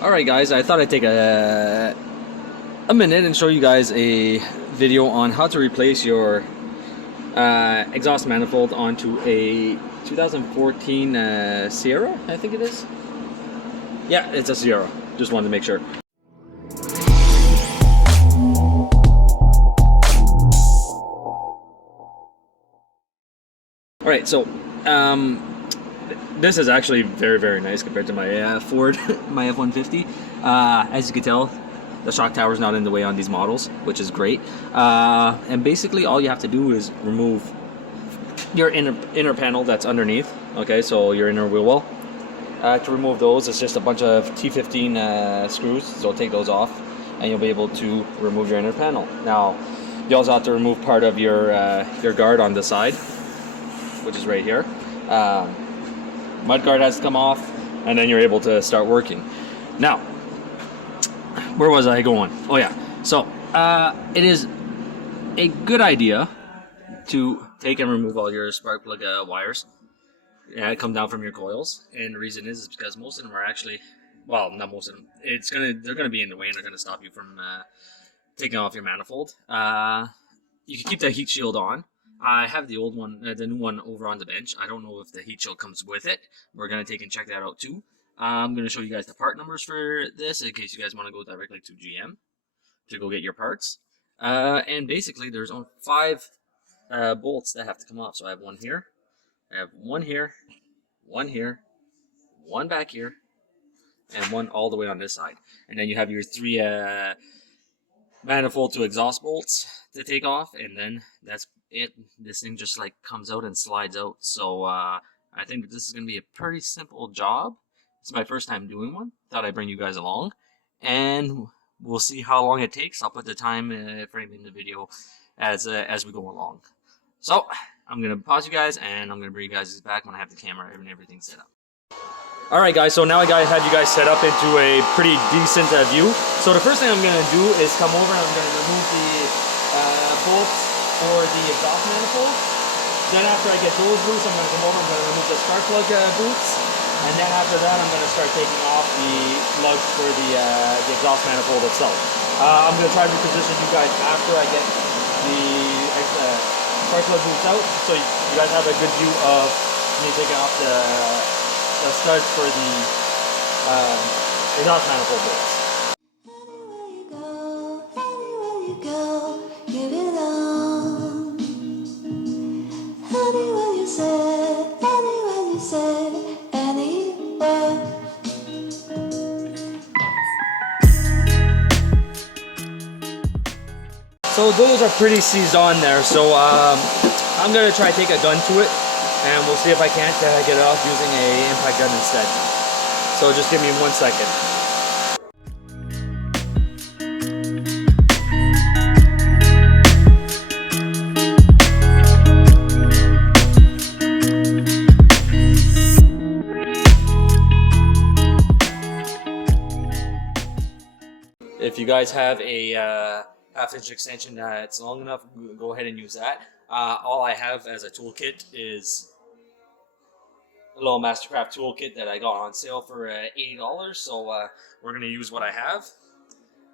Alright guys, I thought I'd take a minute and show you guys a video on how to replace your exhaust manifold onto a 2014 Sierra, I think it is. Yeah, it's a Sierra. Just wanted to make sure. Alright, so this is actually very nice compared to my Ford, my F-150. As you can tell, the shock tower is not in the way on these models, which is great. And basically all you have to do is remove your inner panel that's underneath. Okay, so your inner wheel well. To remove those, it's just a bunch of T15 screws, so take those off and you'll be able to remove your inner panel. Now, you also have to remove part of your guard on the side, which is right here. Mud guard has to come off, and then you're able to start working. Now, where was I going? Oh yeah, so it is a good idea to take and remove all your spark plug wires. Yeah, come down from your coils, and the reason is because most of them are actually, well, not most of them. They're gonna be in the way, and they're gonna stop you from taking off your manifold. You can keep the heat shield on. I have the old one, the new one over on the bench. I don't know if the heat shield comes with it. We're going to take and check that out too. I'm going to show you guys the part numbers for this in case you guys want to go directly to GM to go get your parts. And basically there's only 5 bolts that have to come off. So I have one here, I have one here, one here, one back here, and one all the way on this side. And then you have your 3 manifold to exhaust bolts to take off, and then that's it. This thing just like comes out and slides out. So I think this is going to be a pretty simple job. It's my first time doing one. Thought I'd bring you guys along, and we'll see how long it takes. I'll put the time frame in the video as we go along. So I'm going to pause you guys, and I'm going to bring you guys back when I have the camera and everything set up. Alright guys, so now I have you guys set up into a pretty decent view. So the first thing I'm going to do is come over and I'm going to remove the bolts for the exhaust manifold. Then after I get those loose, I'm going to come over and I'm going to remove the spark plug boots. And then after that, I'm going to start taking off the lugs for the exhaust manifold itself. I'm going to try to reposition you guys after I get the spark plug boots out, so you guys have a good view of me taking off the studs for the exhaust manifold bolts. Anywhere you go, you belong. Anywhere you say, anywhere. So those are pretty seized on there, so I'm going to try to take a gun to it, and we'll see if I can't get it off using a impact gun instead. So just give me 1 second. If you guys have a half-inch extension that's long enough, go ahead and use that. All I have as a toolkit is a little Mastercraft toolkit that I got on sale for $80, so we're going to use what I have.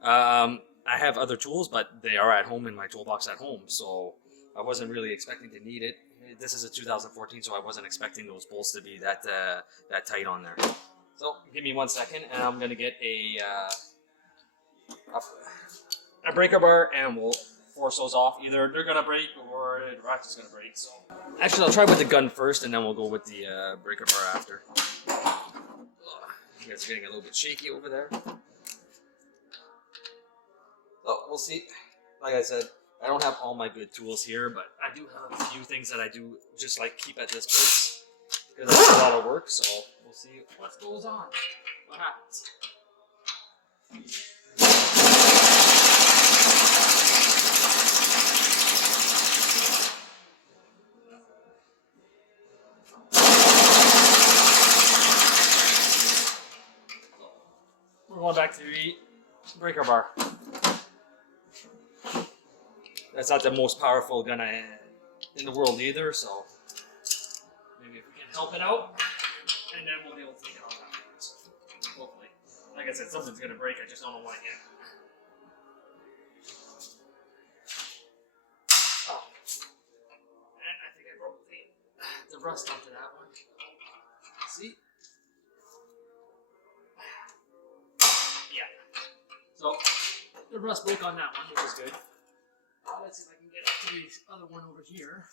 I have other tools, but they are at home in my toolbox at home, so I wasn't really expecting to need it. This is a 2014, so I wasn't expecting those bolts to be that tight on there. So give me 1 second, and I'm going to get a breaker bar, and we'll force those off. Either they're gonna break or the ratchet's gonna break. So actually, I'll try with the gun first, and then we'll go with the breaker bar after. You guys are getting a little bit shaky over there. Oh, we'll see. Like I said, I don't have all my good tools here, but I do have a few things that I do just like keep at this place because it's a lot of work. So we'll see what goes on. What happens? We're going back to the breaker bar. That's not the most powerful gun in the world either, so maybe if we can help it out, and then we'll be able to take it off afterwards. Hopefully. Like I said, something's gonna break. I just don't know what yet. Oh, and I think I broke the rust onto that one. See? Yeah. So the rust broke on that one, which is good. Let's see if I can get up to the other one over here.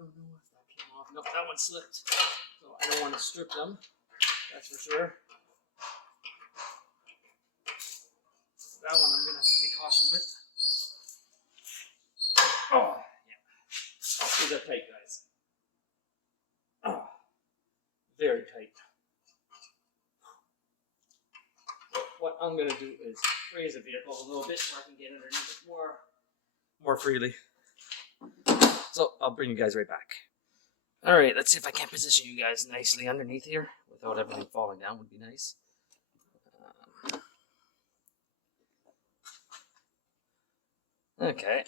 Don't know if that came off. Nope, that one slipped. So I don't want to strip them. That's for sure. That one I'm going to take caution with. Oh, yeah. These are tight, guys. Oh, very tight. What I'm going to do is raise the vehicle a little bit so I can get underneath it more freely. So I'll bring you guys right back. All right, let's see if I can position you guys nicely underneath here without everything falling down. Would be nice. Okay,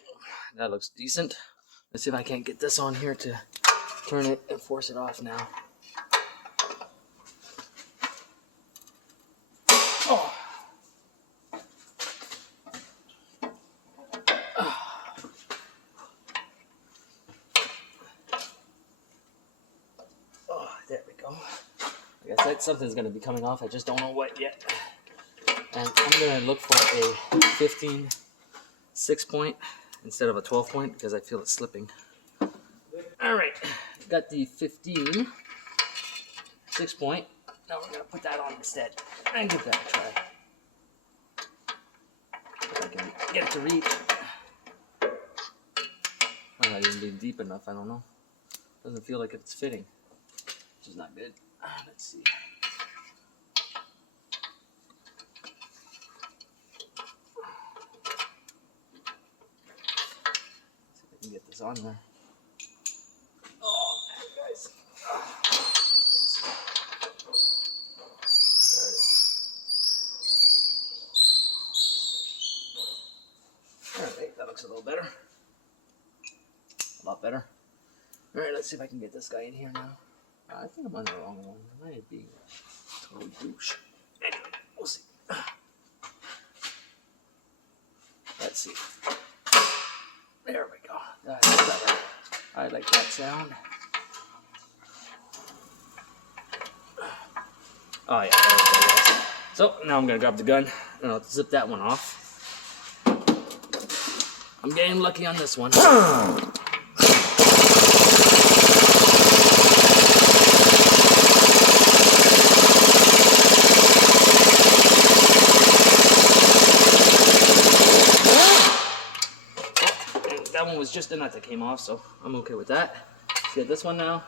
that looks decent. Let's see if I can't get this on here to turn it and force it off now. Oh. There we go. Like I said, something's going to be coming off. I just don't know what yet. And I'm going to look for a 15 6-point instead of a 12-point because I feel it slipping. All right, got the 15 6-point. Now we're going to put that on instead and give that a try. If I can get it to reach. Might not even be deep enough. I don't know. Doesn't feel like it's fitting, which is not good. Let's see. See if I can get this on there. Oh man, guys. There it is. Alright, that looks a little better. A lot better. Alright, let's see if I can get this guy in here now. I think I'm on the wrong one. I might be totally douche. Anyway, we'll see. Let's see. There we go. That's better. I like that sound. Oh yeah, there we go, guys. So now I'm gonna grab the gun and I'll zip that one off. I'm getting lucky on this one. That one was just a nut that came off, so I'm okay with that. Let's get this one now.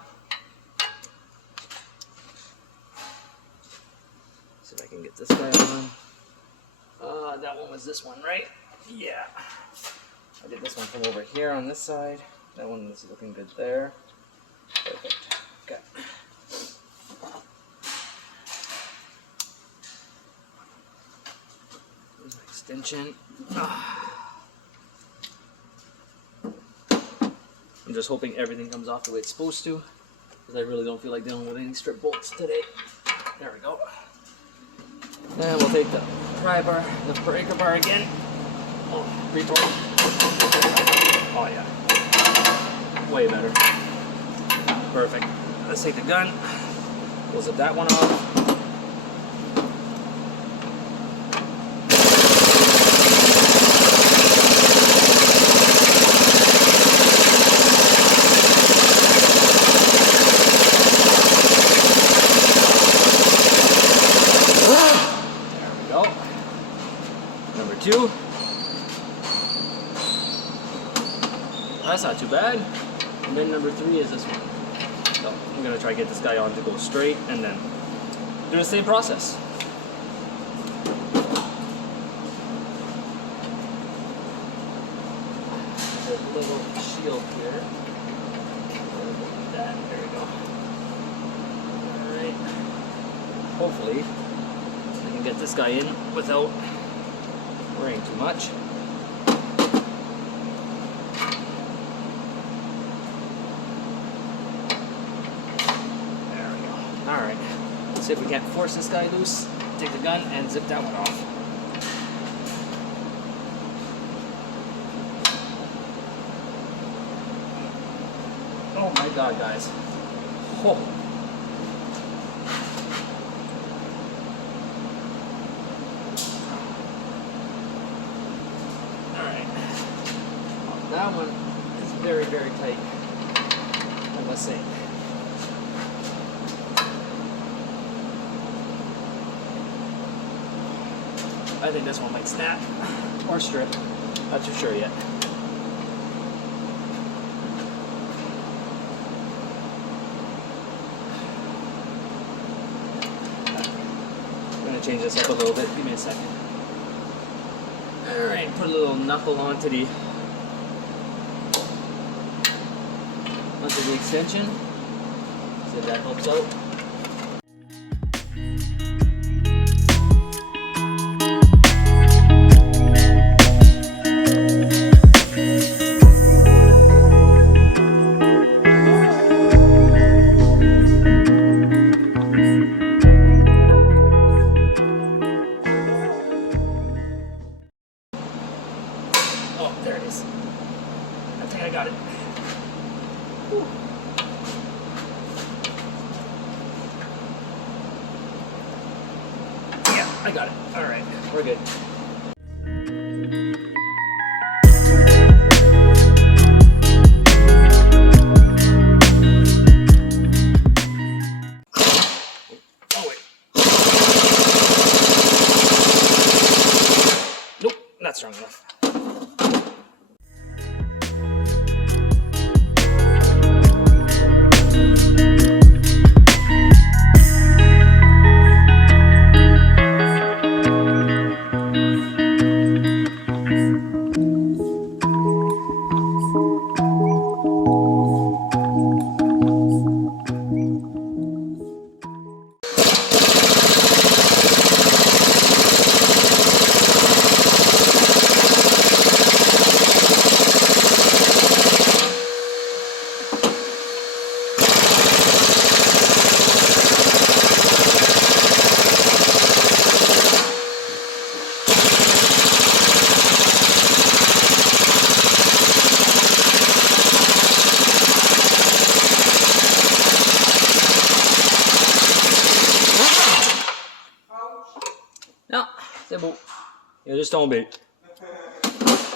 See if I can get this guy on. That one was this one, right? Yeah. I did this one from over here on this side. That one is looking good there. Perfect. Okay. There's my extension. I'm just hoping everything comes off the way it's supposed to, because I really don't feel like dealing with any strip bolts today. There we go. And we'll take the pry bar, the breaker bar again. Oh, retort. Oh yeah. Way better. Perfect. Let's take the gun. We'll zip that one off. Two. That's not too bad. And then number 3 is this one. So I'm gonna try to get this guy on to go straight and then do the same process. There's a little shield here. There we go. Alright. Hopefully I can get this guy in without worrying too much. see if we can't force this guy loose. Take the gun and zip that one off. Oh my god, guys. Oh. Alright. That one is very, very tight, I must say. I think this one might snap or strip. Not too sure yet. I'm gonna change this up a little bit. Give me a second. Alright, put a little knuckle onto the extension. See if that helps out. Oh, there it is. I think I got it. Whew. Yeah, I got it. All right, we're good. Oh, wait. Nope, not strong enough. No, c'est beau. You just don't beat.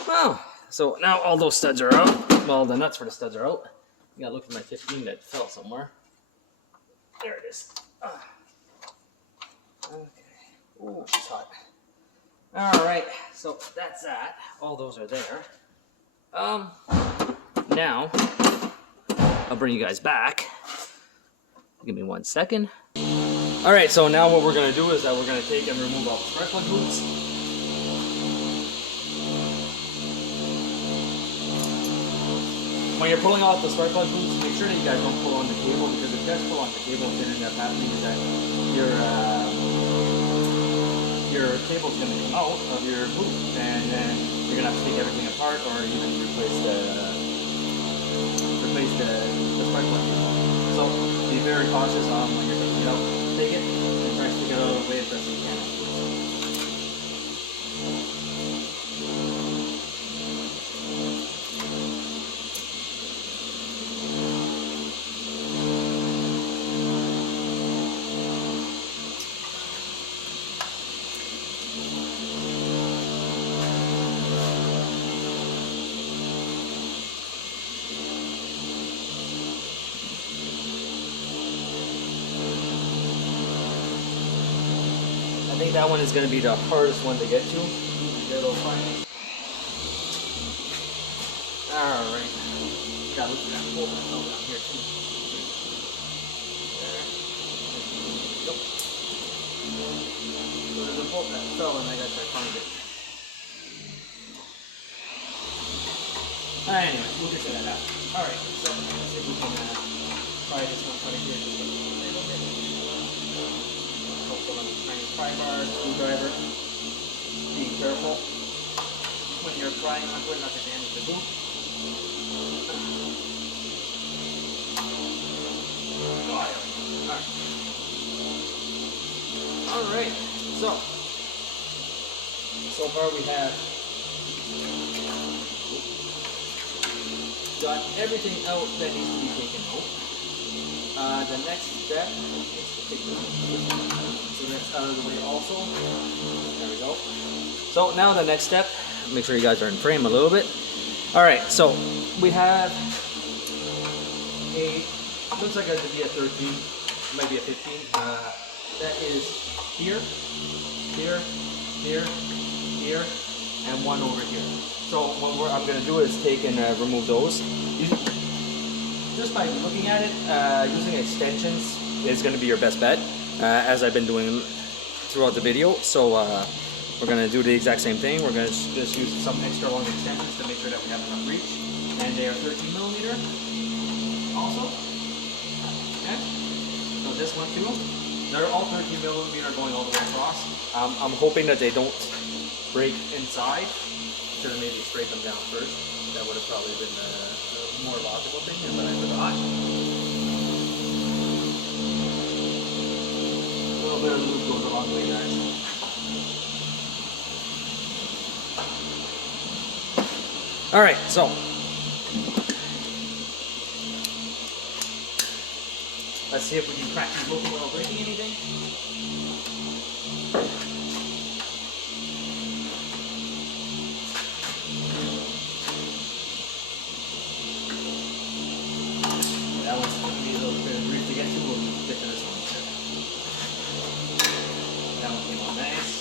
Well, so now all those studs are out. Well, the nuts for the studs are out. You gotta look for my 15 that fell somewhere. There it is. Okay. Ooh, it's hot. Alright, so that's that. All those are there. Now, I'll bring you guys back. Give me 1 second. Alright, so now what we're going to do is that we're going to take and remove all the spark plug hoops. When you're pulling off the spark plug hoops, make sure that you guys don't pull on the cable, because if you guys pull on the cable, what's going to end up happening is that your cable's going to come out of your hoop, and then you're going to have to take everything apart or even replace the spark plug cable. So be very cautious on when you're taking it out. Take it and try to stick it out of the way as best as you can. I think that one is going to be the hardest one to get to. Get a little funny. Alright. Gotta look for that bolt that fell down here too. There. Yep. So there's a bolt that fell and I gotta try to find it. Anyway, we'll get to that after. Alright, so let's see if we can try this one right here just a little bit. Also on the Chinese pry bar, screwdriver. Be careful when you're prying onto it, not to damage the boot. Alright. Alright, so far we have got everything out that needs to be taken out. The next step is to take this one. So that's out of the way also. There we go. So now the next step, make sure you guys are in frame a little bit. Alright, so we have a, looks like it could be a 13, might be a 15. That is here, here, here, here, and one over here. So what I'm going to do is take and remove those. Just by looking at it, using extensions is going to be your best bet, as I've been doing throughout the video. So we're going to do the exact same thing. We're going to just use some extra long extensions to make sure that we have enough reach. And they are 13mm also. Okay. So this one too. They're all 13mm going all the way across. I'm hoping that they don't break inside. Should have maybe scraped them down first. That would have probably been a more logical thing, but I forgot. A little bit of lube goes a long way, guys. Alright, so let's see if we can crack these open without breaking anything. That one's going to be a little bit of brief to get to. We'll get to this one too. That one came out nice.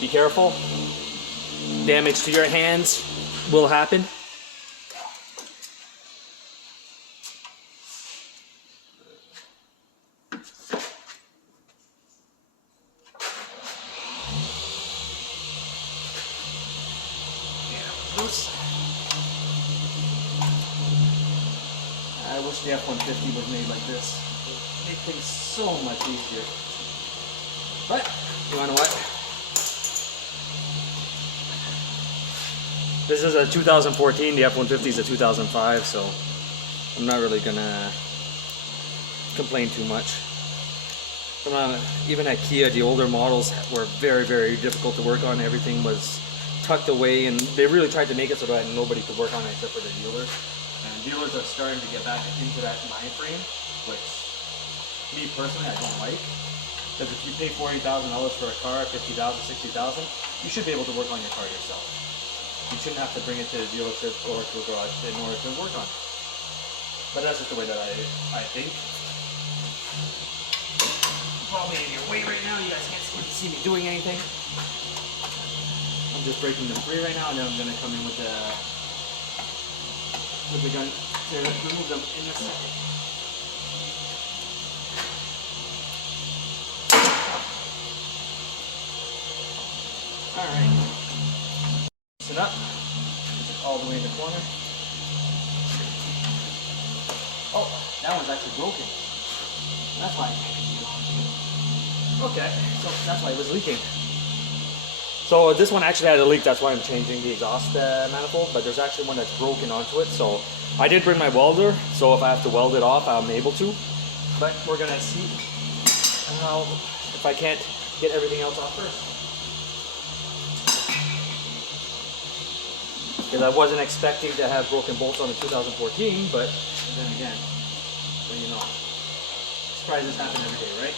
Be careful. Damage to your hands will happen. I wish the F-150 was made like this. It would make things so much easier. But, you wanna know what? This is a 2014, the F-150 is a 2005, so I'm not really gonna complain too much. Even at Kia, the older models were very, very difficult to work on. Everything was tucked away, and they really tried to make it so that nobody could work on it except for the dealers. And dealers are starting to get back into that mind frame, which me personally, I don't like. Because if you pay $40,000 for a car, $50,000, $60,000, you should be able to work on your car yourself. You shouldn't have to bring it to the dealership or to a garage in order to work on it. But that's just the way that I think. Probably in your way right now, you guys can't see me doing anything. I'm just breaking them free right now, and then I'm going to come in with the gun to remove them in a second. Alright. Loosen up. Push it all the way in the corner. Oh, that one's actually broken. That's why. Okay, so that's why it was leaking. So this one actually had a leak, that's why I'm changing the exhaust manifold, but there's actually one that's broken onto it. So I did bring my welder, so if I have to weld it off, I'm able to. But we're gonna see how, if I can't get everything else off first. Because I wasn't expecting to have broken bolts on a 2014, but then again, well, you know, surprises happen every day, right?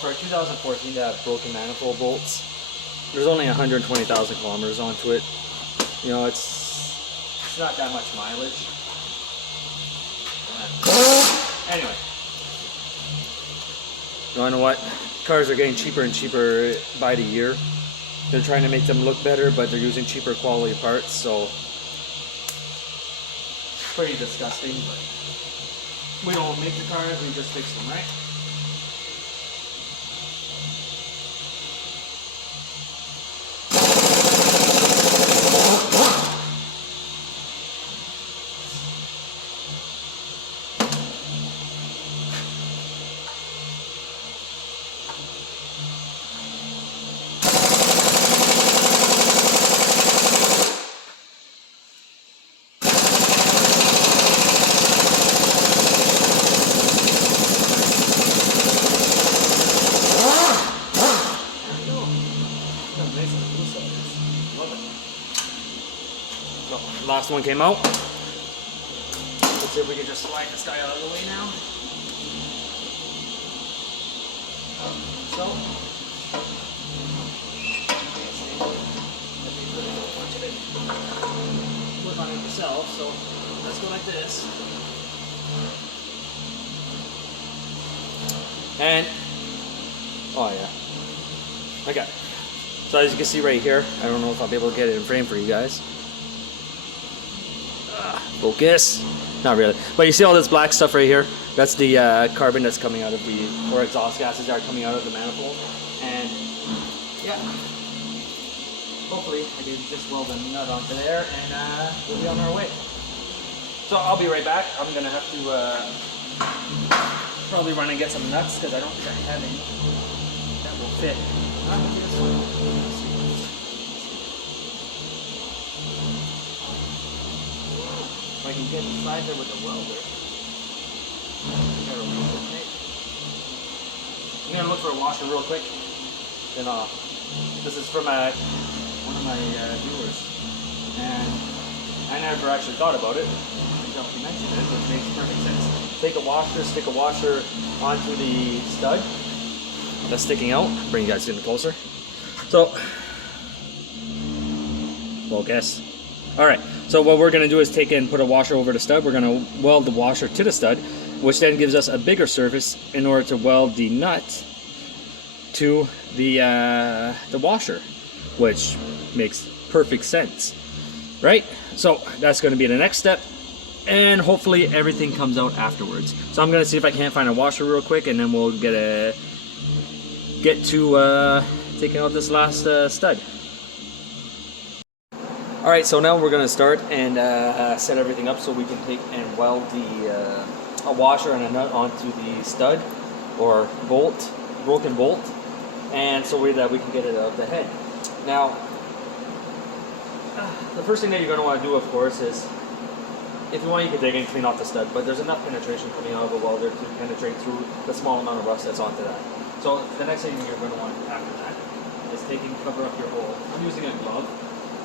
For a 2014 to have broken manifold bolts, there's only 120,000 kilometers onto it. You know, it's not that much mileage. Anyway, you wanna know what? Cars are getting cheaper and cheaper by the year. They're trying to make them look better, but they're using cheaper quality parts, so pretty disgusting. But we don't make the cars, we just fix them, right? Last one came out. Let's see if we can just slide this guy out of the way now. So, work on it yourself. So let's go like this. And oh yeah, okay. So as you can see right here, I don't know if I'll be able to get it in frame for you guys. Focus. Not really. But you see all this black stuff right here? That's the carbon that's coming out of the, or exhaust gases that are coming out of the manifold. And yeah, hopefully I can just weld the nut onto there and we'll be on our way. So I'll be right back. I'm going to have to probably run and get some nuts because I don't think I have any that will fit. This one. If I can get inside there with the welder. I'm gonna look for a washer real quick. Then this is from one of my viewers, and I never actually thought about it until he mentioned it. It makes perfect sense. Take a washer, stick a washer onto the stud that's sticking out. Bring you guys in closer. So, focus. All right. So what we're going to do is take and put a washer over the stud. We're going to weld the washer to the stud, which then gives us a bigger surface in order to weld the nut to the washer, which makes perfect sense, right? So that's going to be the next step, and hopefully everything comes out afterwards. So I'm going to see if I can't find a washer real quick, and then we'll get to taking out this last stud. Alright, so now we're going to start and set everything up so we can take and weld a washer and a nut onto the stud or bolt, broken bolt, and so that we can get it out of the head. Now, the first thing that you're going to want to do, of course, is if you want, you can dig and clean off the stud, but there's enough penetration coming out of a welder to penetrate through the small amount of rust that's onto that. So the next thing you're going to want after that is cover up your hole. I'm using a glove.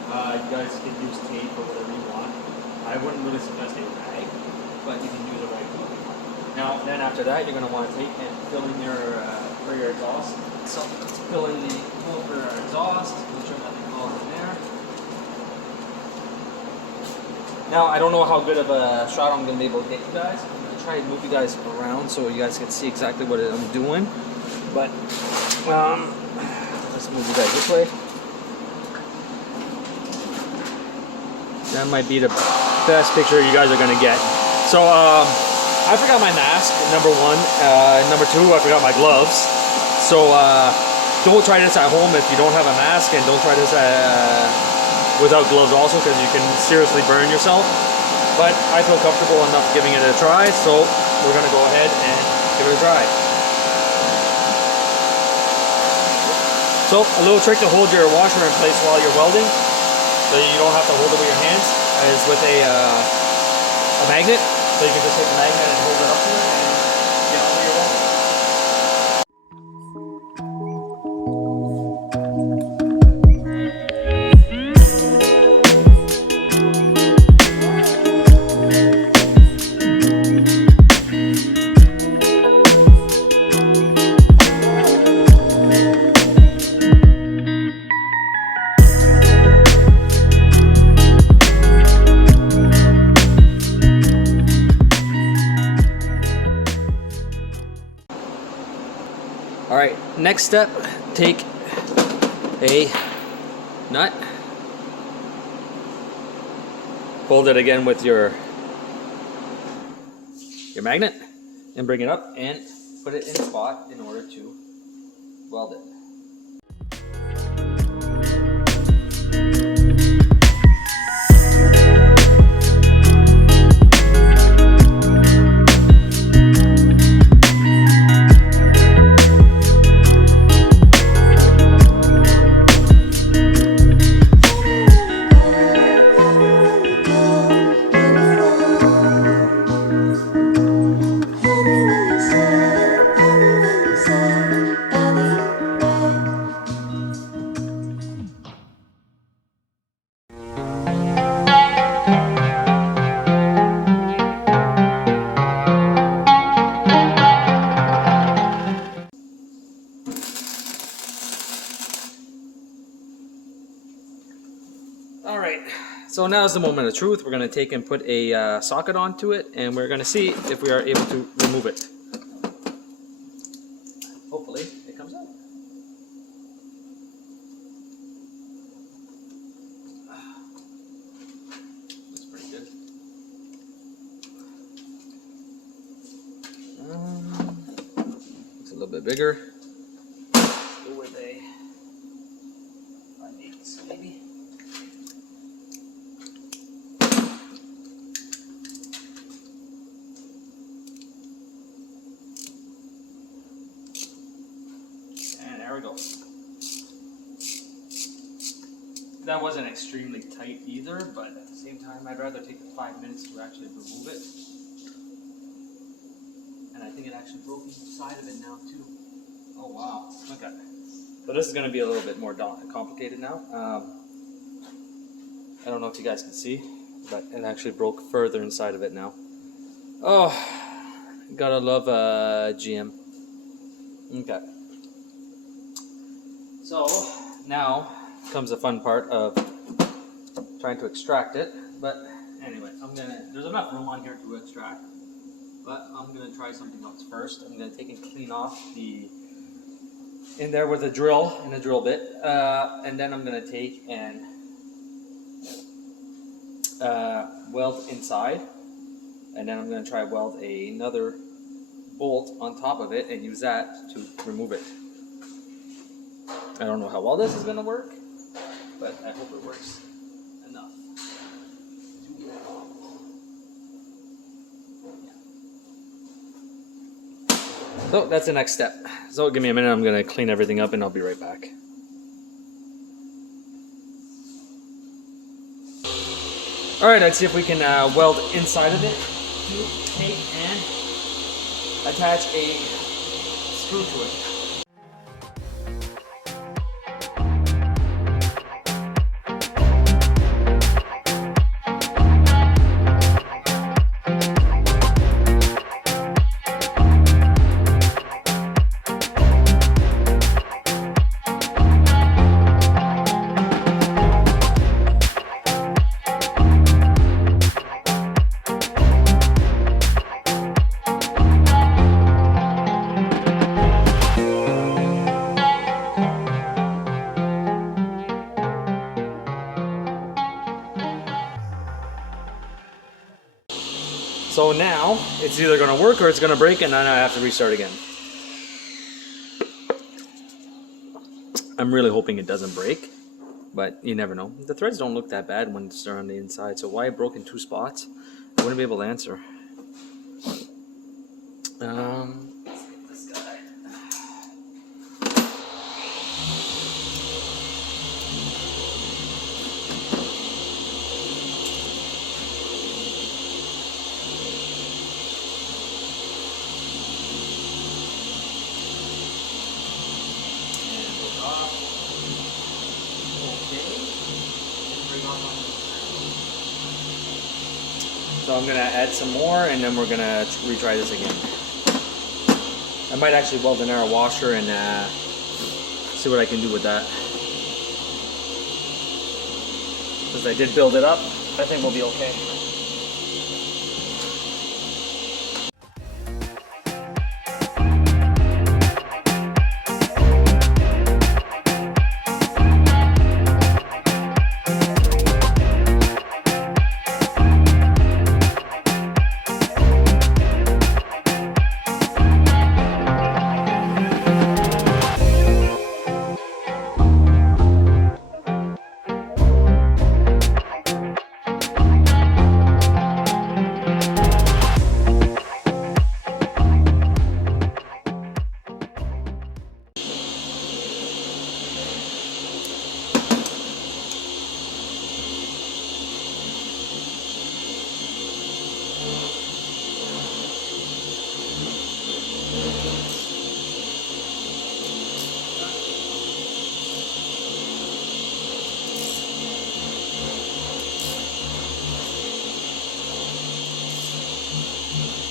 You guys can use tape or whatever you want. I wouldn't really suggest a rag, but you can use a rag. Now, then after that, you're going to want to take and fill in for your exhaust. So let's fill in the hole for our exhaust. Make sure nothing falls in there. Now, I don't know how good of a shot I'm going to be able to get you guys. I'm going to try and move you guys around so you guys can see exactly what I'm doing. But let's move you guys this way. That might be the best picture you guys are going to get. So, I forgot my mask, number one. Number two, I forgot my gloves. So, don't try this at home if you don't have a mask, and don't try this without gloves also, because you can seriously burn yourself. But I feel comfortable enough giving it a try, so we're going to go ahead and give it a try. So, a little trick to hold your washer in place while you're welding, so you don't have to hold it with your hands, is with a magnet. So you can just take the magnet and hold it up to it and get on with your welding. Alright, next step, take a nut, hold it again with your magnet, and bring it up and put it in spot in order to weld it. Alright, so now is the moment of truth. We're going to take and put a socket onto it, and we're going to see if we are able to remove it. Hopefully it comes out. That's pretty good. Looks a little bit bigger. Go with a 5/8 maybe. There we go. That wasn't extremely tight either, but at the same time, I'd rather take the 5 minutes to actually remove it. And I think it actually broke inside of it now too. Oh wow, okay. So this is going to be a little bit more complicated now. I don't know if you guys can see, but it actually broke further inside of it now. Oh, gotta love GM. Okay. So now comes the fun part of trying to extract it. But anyway, there's enough room on here to extract, but I'm gonna try something else first. I'm gonna take and clean off in there with a drill and a drill bit, and then I'm gonna take and weld inside, and then I'm gonna try weld another bolt on top of it and use that to remove it. I don't know how well this is going to work, but I hope it works enough. So that's the next step. So give me a minute, I'm going to clean everything up and I'll be right back. Alright, let's see if we can weld inside of it to take and attach a screw to it. So now it's either going to work or it's going to break, and then I have to restart again. I'm really hoping it doesn't break, but you never know. The threads don't look that bad when they're on the inside, so why it broke in 2 spots, I wouldn't be able to answer. This guy. So I'm going to add some more, and then we're going to retry this again. I might actually weld an air washer and see what I can do with that. Because I did build it up, I think we'll be okay.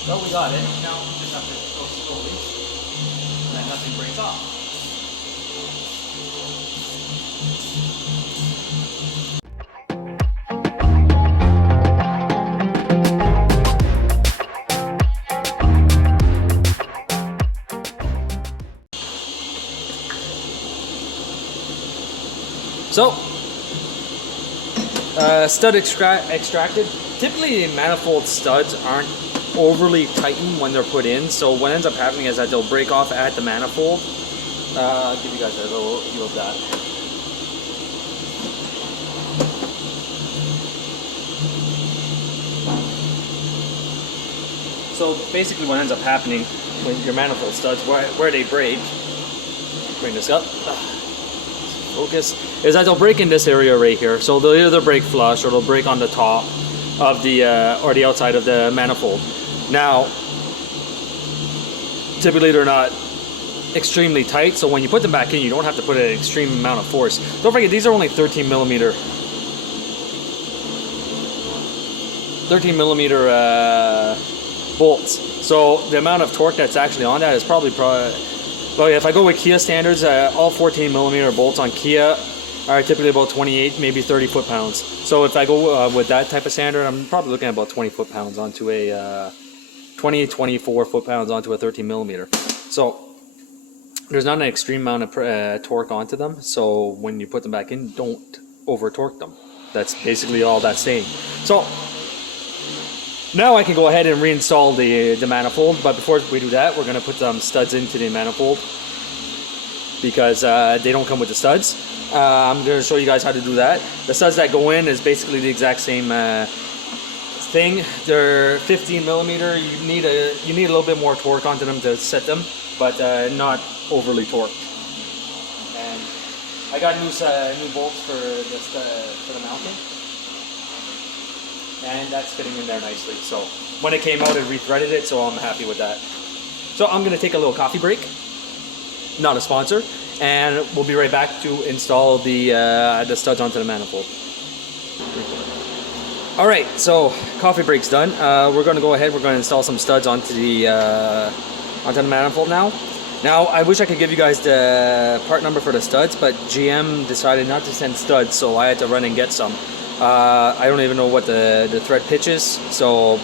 So we got it. Now we just have to go slowly so that nothing breaks off. So, stud extracted. Typically, manifold studs aren't overly tightened when they're put in. So what ends up happening is that they'll break off at the manifold. I'll give you guys a little view of that. So basically, what ends up happening when your manifold studs, where they break, bring this up. Focus, is that they'll break in this area right here. So they'll either break flush or they'll break on the top of the or the outside of the manifold. Now, typically they're not extremely tight, so when you put them back in, you don't have to put an extreme amount of force. Don't forget, these are only 13 millimeter bolts. So the amount of torque that's actually on that is probably well, if I go with Kia standards, all 14 millimeter bolts on Kia are typically about 28, maybe 30 foot-pounds. So if I go with that type of standard, I'm probably looking at about 20 foot-pounds onto a 24 foot-pounds onto a 13 millimeter. So there's not an extreme amount of torque onto them. So when you put them back in, don't over-torque them. That's basically all that's saying. So now I can go ahead and reinstall the manifold, but before we do that, we're going to put some studs into the manifold because they don't come with the studs. I'm going to show you guys how to do that. The studs that go in is basically the exact same thing. They're 15 millimeter. You need a little bit more torque onto them to set them, but not overly torqued. And I got new bolts for the mounting. And that's fitting in there nicely. So when it came out, it rethreaded it, so I'm happy with that. So I'm gonna take a little coffee break, not a sponsor, and we'll be right back to install the studs onto the manifold. All right, so coffee break's done. We're gonna go ahead. We're gonna install some studs onto the manifold now. Now, I wish I could give you guys the part number for the studs, but GM decided not to send studs, so I had to run and get some. I don't even know what the thread pitch is, so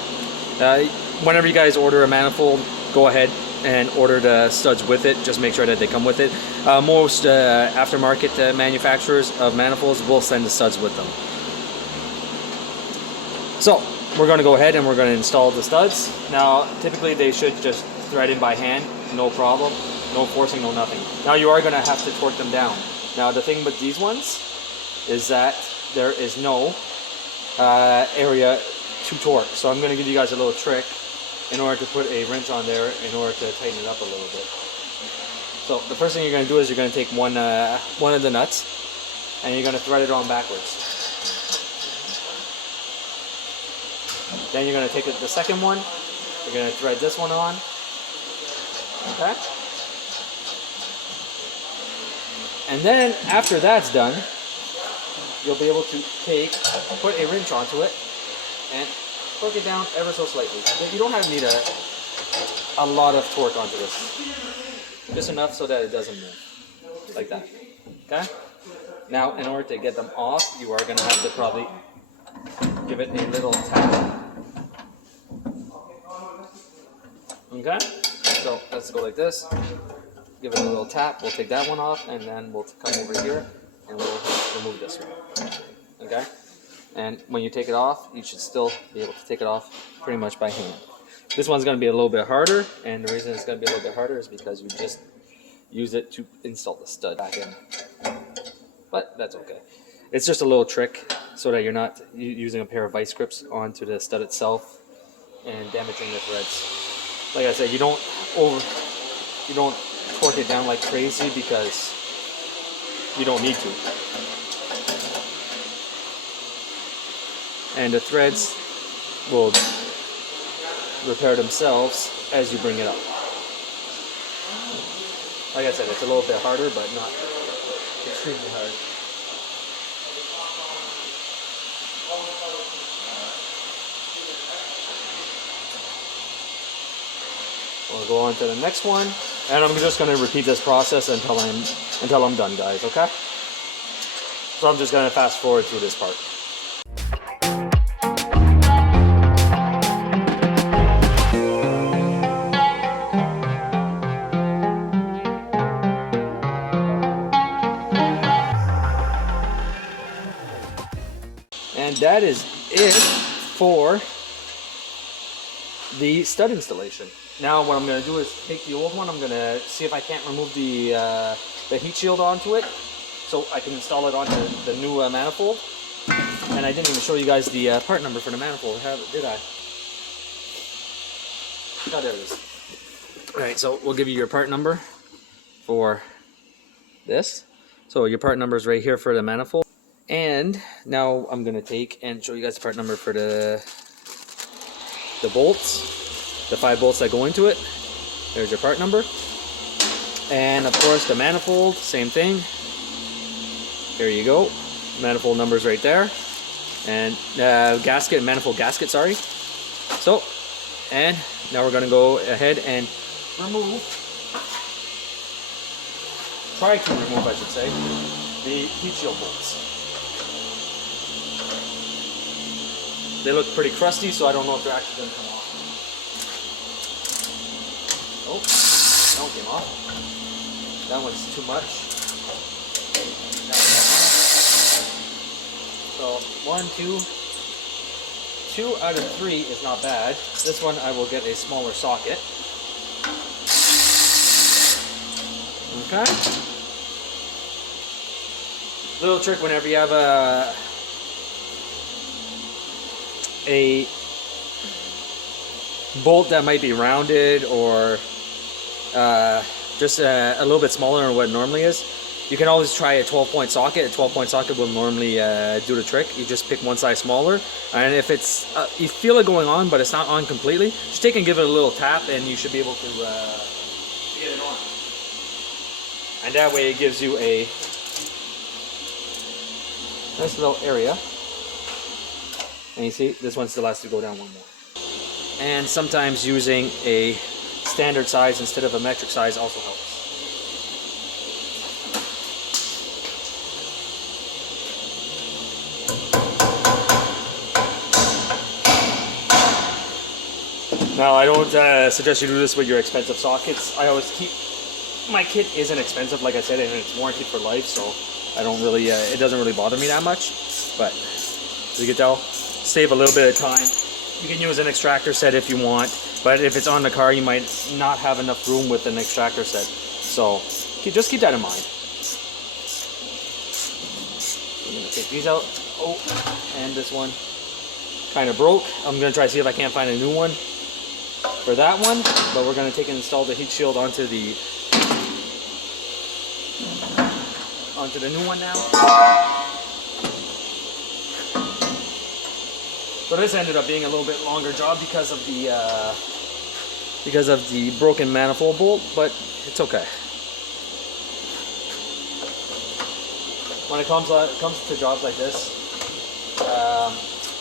whenever you guys order a manifold, go ahead and order the studs with it. Just make sure that they come with it. Most aftermarket manufacturers of manifolds will send the studs with them. So we're going to go ahead and we're going to install the studs. Now typically they should just thread in by hand, no problem, no forcing, no nothing. Now you are going to have to torque them down. Now the thing with these ones is that there is no area to torque. So I'm going to give you guys a little trick in order to put a wrench on there in order to tighten it up a little bit. So the first thing you're going to do is you're going to take one of the nuts and you're going to thread it on backwards. Then you're going to take the second one, you're going to thread this one on. Okay? And then after that's done, you'll be able to put a wrench onto it and torque it down ever so slightly. You don't have to need a lot of torque onto this. Just enough so that it doesn't move. Like that. Okay? Now, in order to get them off, you are going to have to probably give it a little tap. Okay? So, let's go like this. Give it a little tap. We'll take that one off, and then we'll come over here and we'll remove this one. Okay? And when you take it off, you should still be able to take it off pretty much by hand. This one's going to be a little bit harder, and the reason it's going to be a little bit harder is because you just use it to install the stud back in. But that's okay. It's just a little trick so that you're not using a pair of vice grips onto the stud itself and damaging the threads. Like I said, you don't torque it down like crazy because you don't need to. And the threads will repair themselves as you bring it up. Like I said, it's a little bit harder, but not extremely hard. We'll go on to the next one, and I'm just going to repeat this process until I'm done, guys. Okay? So I'm just going to fast forward through this part. And that is it for the stud installation. Now what I'm going to do is take the old one. I'm going to see if I can't remove the heat shield onto it, so I can install it onto the new manifold. And I didn't even show you guys the part number for the manifold, did I? Oh, there it is. Alright, so we'll give you your part number for this. So your part number is right here for the manifold. And now I'm going to take and show you guys the part number for the bolts, the 5 bolts that go into it. There's your part number. And of course the manifold, same thing. Here you go. Manifold numbers right there. And manifold gasket, sorry. So, and now we're going to go ahead and try to remove, I should say, the heat shield bolts. They look pretty crusty, so I don't know if they're actually going to come off. Oh, that one came off. That one's too much. So 1, 2, 2 out of 3 is not bad. This one I will get a smaller socket. Okay. Little trick whenever you have a bolt that might be rounded or just a little bit smaller than what it normally is, you can always try a 12-point socket. A 12-point socket will normally do the trick. You just pick one size smaller, and if it's you feel it going on but it's not on completely, just take and give it a little tap and you should be able to get it on. And that way it gives you a nice little area. And you see, this one still has to go down one more. And sometimes using a standard size instead of a metric size also helps. Now, I don't suggest you do this with your expensive sockets. I always keep, my kit isn't expensive, like I said, and it's warranted for life, so I don't really, it doesn't really bother me that much. But as you can tell, save a little bit of time. You can use an extractor set if you want, but if it's on the car, you might not have enough room with an extractor set. So just keep that in mind. I'm gonna take these out. Oh, and this one kind of broke. I'm gonna try to see if I can't find a new one for that one, but we're gonna take and install the heat shield onto the new one now. So this ended up being a little bit longer job because of the broken manifold bolt, but it's okay. When it comes to jobs like this,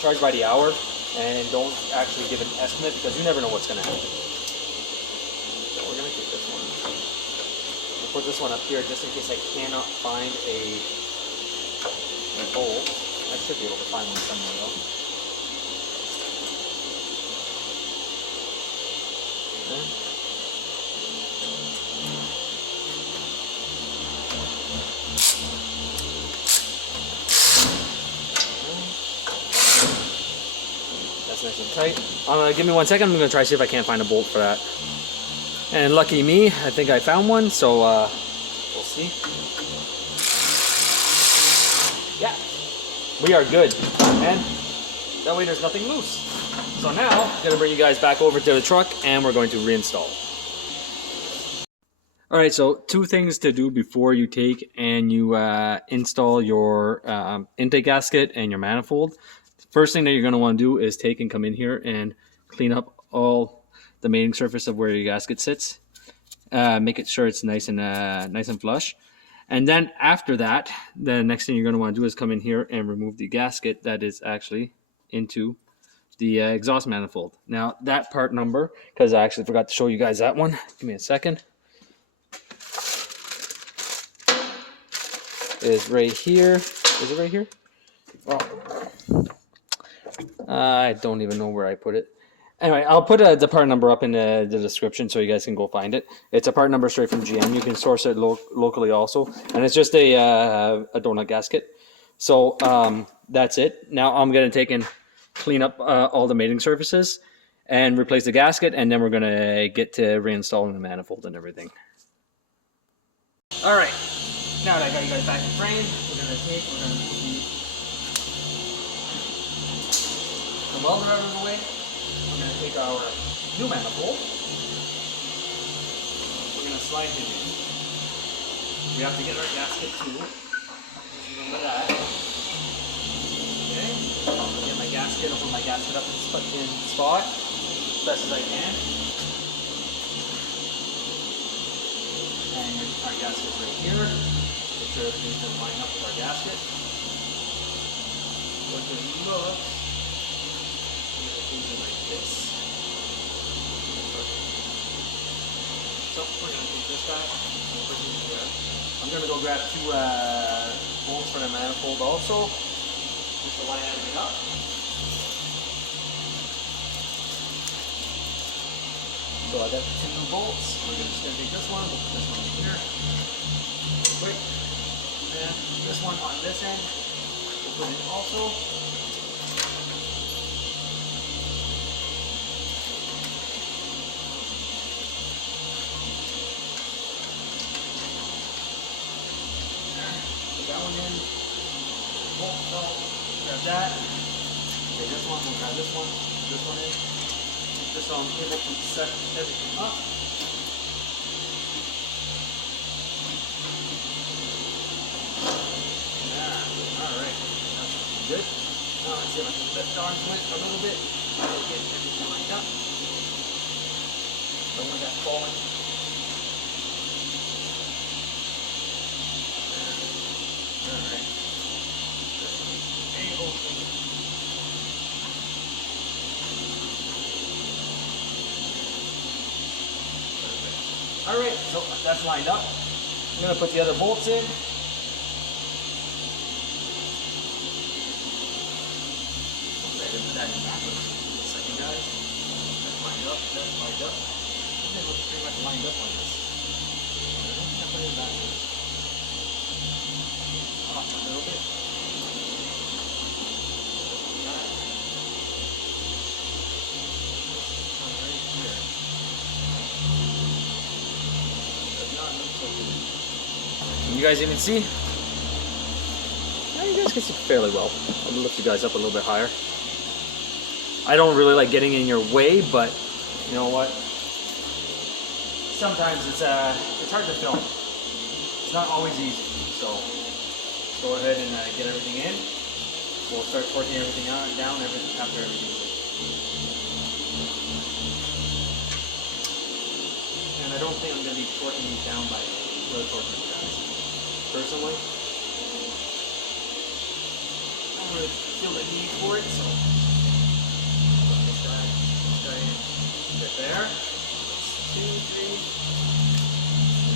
charge by the hour and don't actually give an estimate because you never know what's going to happen. So we're going to take this one. We'll put this one up here just in case I cannot find a bolt. I should be able to find one somewhere though. That's nice and tight. Give me 1 second. I'm going to try to see if I can't find a bolt for that. And lucky me, I think I found one. So we'll see. Yeah, we are good. And that way there's nothing loose. So now, I'm going to bring you guys back over to the truck and we're going to reinstall. Alright, so 2 things to do before you take and you install your intake gasket and your manifold. First thing that you're going to want to do is take and come in here and clean up all the mating surface of where your gasket sits. Make it sure it's nice and flush. And then after that, the next thing you're going to want to do is come in here and remove the gasket that is actually into the exhaust manifold. Now that part number, because I actually forgot to show you guys that one. Give me a second. Is right here. Is it right here? Oh. I don't even know where I put it. Anyway, I'll put the part number up in the description so you guys can go find it. It's a part number straight from GM. You can source it locally also. And it's just a donut gasket. So that's it. Now I'm going to take and clean up all the mating surfaces and replace the gasket. And then we're going to get to reinstalling the manifold and everything. All right. Now that I got you guys back in frame, we're going to move the welder out of the way. We're going to take our new manifold. We're going to slide it in. We have to get our gasket too. Remember that. Okay. I'll get my gasket. I'll put my gasket up in the spot as best as I can. And our gasket's right here. Make sure everything's going to line up with our gasket. What does it look? Like this. So we're going to take this guy. I'm going to go grab 2 bolts for the manifold also, just to line everything up. So I got 2 bolts. We're just going to take this one. We'll put this one here. Real quick. And this one on this end. We'll put it also. That one in. Grab that. Okay, this one, we'll grab this one in. This one, I'm able to set everything up. Alright. That's looking good. Now let's see if I can lift onto it a little bit. Get everything lined up. Don't want that falling. Alright, so that's lined up. I'm going to put the other bolts in. Put that in backwards. Second, guys. That's lined up. That's lined up. I think it looks pretty much lined up on this. I don't think I put it in backwards. Off a little bit. Can you guys even see? Yeah, you guys can see fairly well. I'm gonna lift you guys up a little bit higher. I don't really like getting in your way, but you know what? Sometimes it's hard to film. It's not always easy. So go ahead and get everything in. We'll start torquing everything down after everything's in. And I don't think I'm going to be torquing these down by really torquing these guys. Personally, I don't really feel the need for it, so put this guy in. Get there. 2, 3.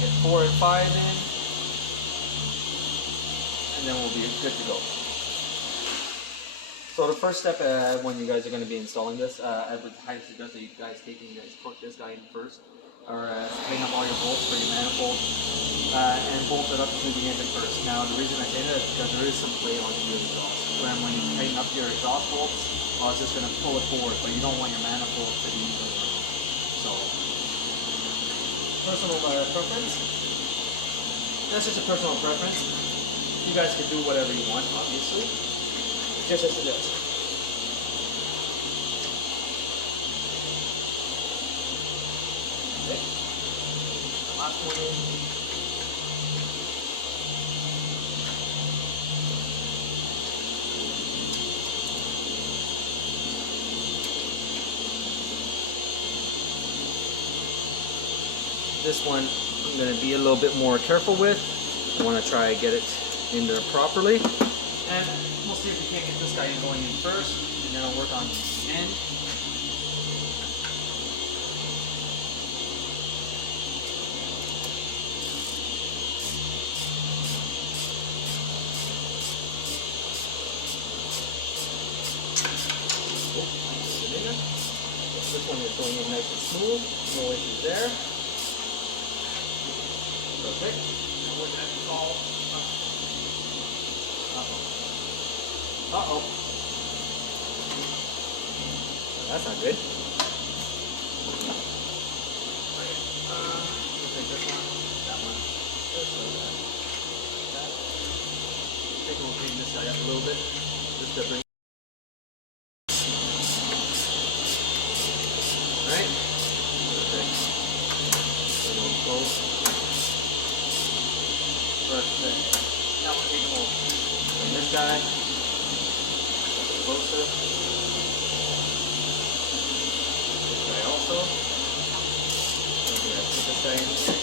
Get 4 and 5 in. And then we'll be good to go. So the first step when you guys are going to be installing this, I would highly suggest that you guys torque this guy in first, or tighten up all your bolts for your manifold, and bolt it up to the engine first. Now the reason I say that is because there is some play on your exhaust. When you tighten up your exhaust bolts, it's just going to pull it forward, but you don't want your manifold to be moving. So, personal preference. That's just a personal preference. You guys can do whatever you want, obviously. Just as it is. Okay. Last one in. This one I'm going to be a little bit more careful with. I want to try and get it in there properly. And we'll see see if we can't get this guy going in first, and then I'll work on the end. This one is going in nice and smooth, no issues there. Perfect. Now we're going to install. Uh-oh. That's not good. We'll take this one, that one, this one, that. I think we'll clean this guy up a little bit, just to bring. Right? Perfect. Perfect. Now we're going to bring this guy closer. This guy also. We're going to put this guy in here.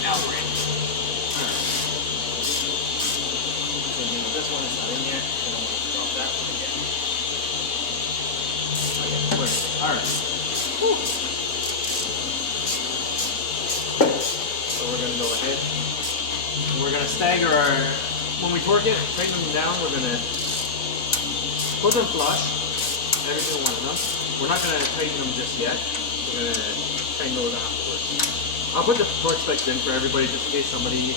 Now we're in. Alright. So this one is not in there. I don't want to drop that one again. Okay, we're in. Alright. So we're going to go ahead. And we're going to stagger our, when we torque it, tighten them down, we're going to put them flush, every single one of them. We're not going to tighten them just yet. We're going to tighten those afterwards. I'll put the torque specs in for everybody just in case somebody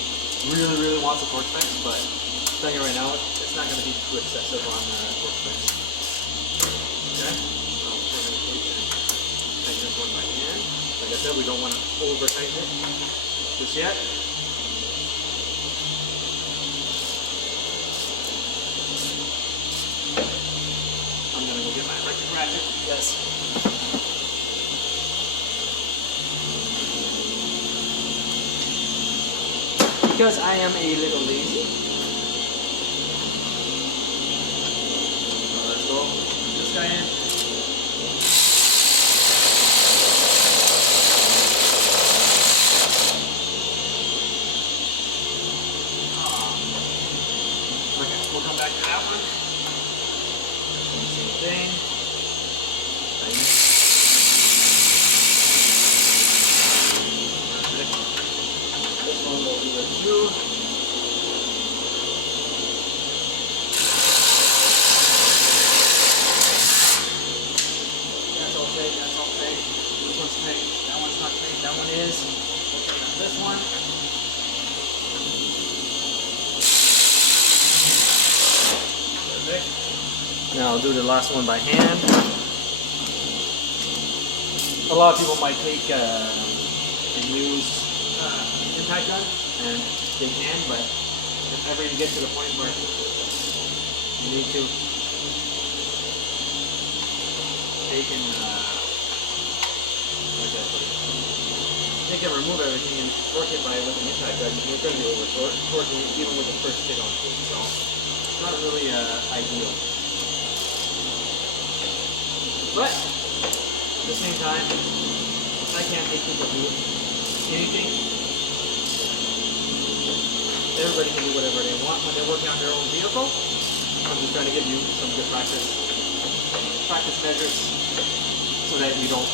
really wants the torque specs, but I'm telling you right now, it's not going to be too excessive on torque specs. Okay? So we're going to take and tighten this one by hand. Like I said, we don't want to over tighten it just yet. I'm going to go get my electric ratchet. Yes. Because I am a little lazy. So let's go put this guy in. Okay, we'll come back to that one. Same thing. This one will do it too. That's okay, that's okay. This one's tight, that one's not tight, that one is. Okay, now this one. Perfect. Now I'll do the last one by hand. A lot of people might take and use impact gun, and they can, but if ever you get to the point where you need to, they can, they can remove everything and torque it by with an impact gun. You're going to be over torquing it even with the first stick on it, so it's not really ideal. But at the same time, I can't make people do anything. Everybody can do whatever they want when they're working on their own vehicle. I'm just trying to give you some good practice measures so that you don't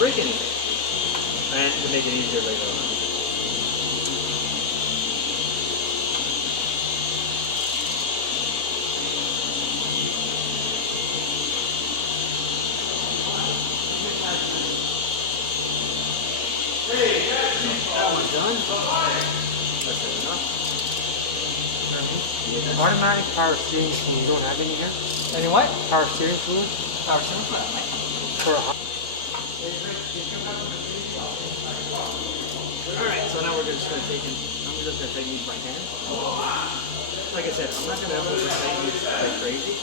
break anything, and to make it easier later on. That one's done. That's good enough. Automatic power steering fluid. You don't have any here? Any what? Power steering fluid? Power steering fluid. For a Alright, so now we're just going to take it. I'm just going to take these by hand. Like I said, I'm not going to over tighten these like crazy.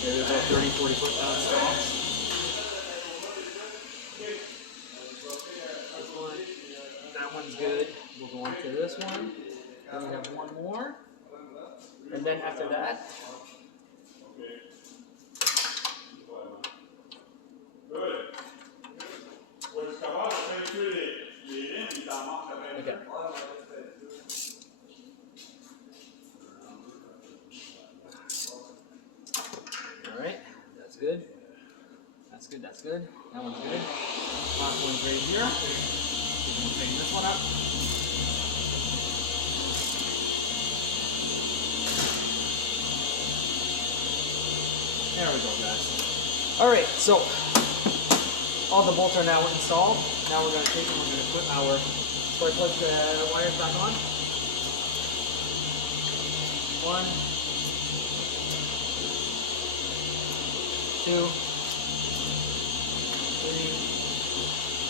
They're about 30-40 foot stalks. That one's good. We'll go on to this one. Then we have one more. And then after that, okay. Alright, that's good. That's good, that's good. That one's good. Last one's right here. We'll tighten this one up. There we go, guys. Alright, so all the bolts are now installed. Now we're going to take them, we're going to put our spark plug wires back on. 1, 2, 3,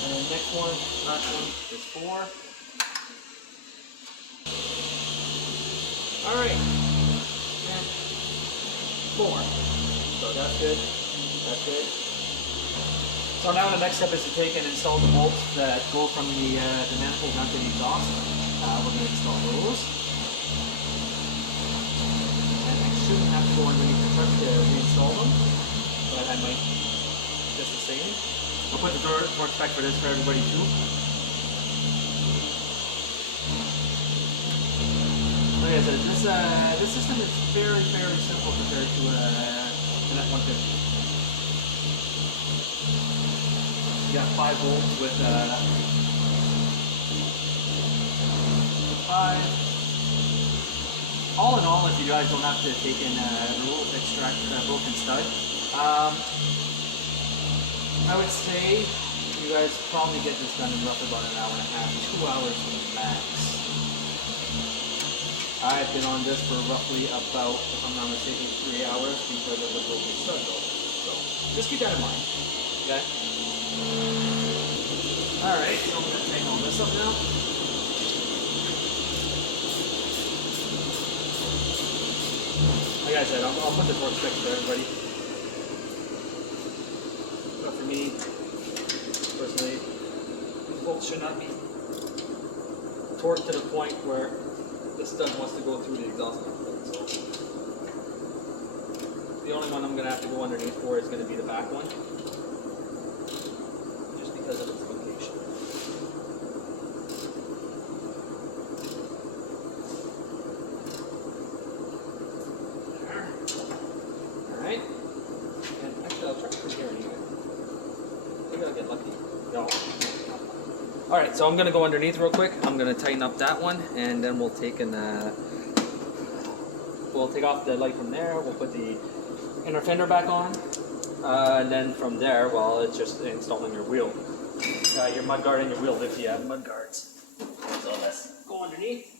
and then next one, last one is 4. Alright, and 4. So that's good, that's good. So now the next step is to take and install the bolts that go from the manifold down to the exhaust. We're going to install those. And I shouldn't have to go underneath the truck to reinstall them, but I might just the same. I'll put the torch spec for this for everybody too. Like I said, this system is very, very simple compared to an F-150. You got 5 volts with 5. All in all, if you guys don't have to take in extract a broken stud, I would say you guys probably get this done in roughly about an hour and a half, 2 hours max. I've been on this for roughly about, if I'm not mistaken, 3 hours because of the broken stud though. So just keep that in mind. Okay? Alright, so I'm going to take all this up now. Like I said, I'll put the torch spec for everybody. But for me, personally, these bolts should not be torqued to the point where the stud wants to go through the exhaust manifold. So the only one I'm going to have to go underneath for is going to be the back one. Because of its location. There. Alright. And actually, I'll try from here anyway. Maybe I'll get lucky. No. Alright, so I'm going to go underneath real quick. I'm going to tighten up that one, and then we'll take we'll take off the light from there. We'll put the inner fender back on. And then from there, well, it's just installing your wheel. Your mud guard and your wheel if you have mud guards. So let's go underneath.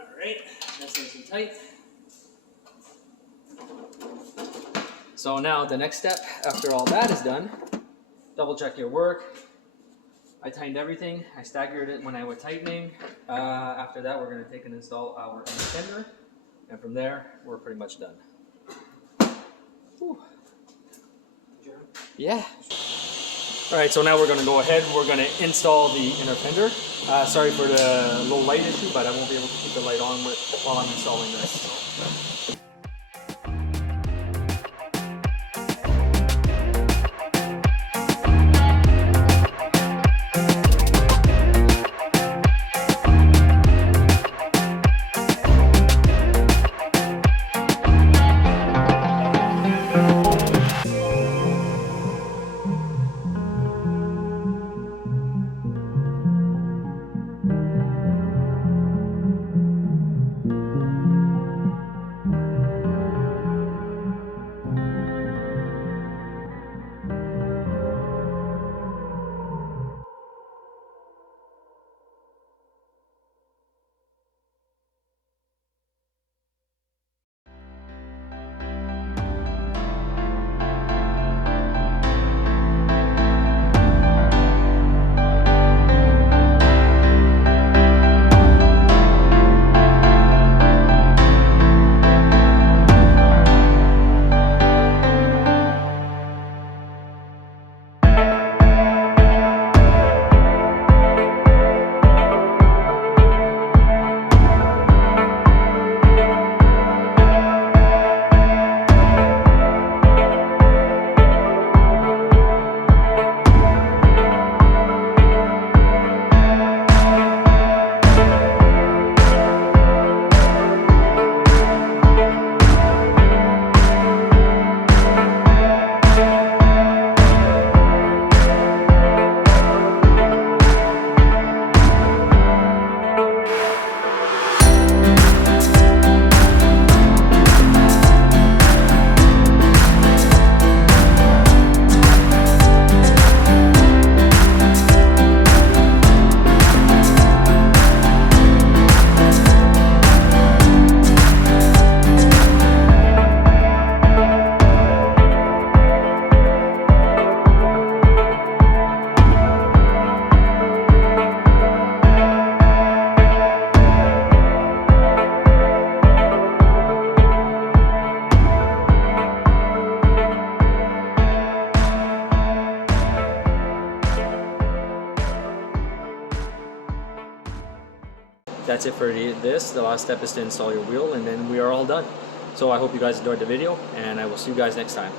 Alright, that's nice and tight. So now the next step, after all that is done, double check your work. I tightened everything. I staggered it when I was tightening. After that, we're going to take and install our fender. And from there, we're pretty much done. Whew. Yeah. Alright, so now we're going to go ahead and we're going to install the inner fender. Sorry for the low light issue, but I won't be able to keep the light on while I'm installing this. that's it for this. The last step is to install your wheel, and then we are all done. So I hope you guys enjoyed the video, and I will see you guys next time.